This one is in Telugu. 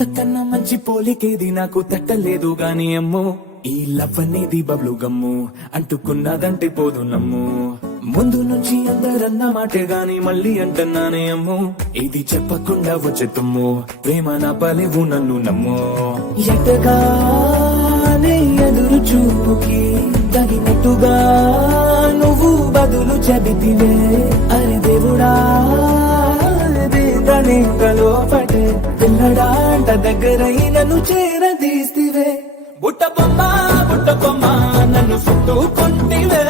అంతకన్నా మంచి పోలికేది నాకు తట్టలేదు గాని అమ్మో ఈ లవ్ అనేది బబ్లు గమ్ము అంటుకున్నదంటే పోదు నమ్ము ముందు నుంచి అందరన్న మాటే గాని మళ్ళీ అంటున్నానే అమ్ము ఇది చెప్పకుండా వచ్చే తుమ్ము ప్రేమ నా పలేవు నన్ను నమ్ము ఎటగానే ఎదురు చూపుకి తగినట్టుగా నువ్వు బదులు చెబితివే అరే దేవుడా లోపటే పిల్లడాంట దగ్గరై నన్ను చేరదీస్తివే బుట్ట బొమ్మ నన్ను చుట్టుకుంటివే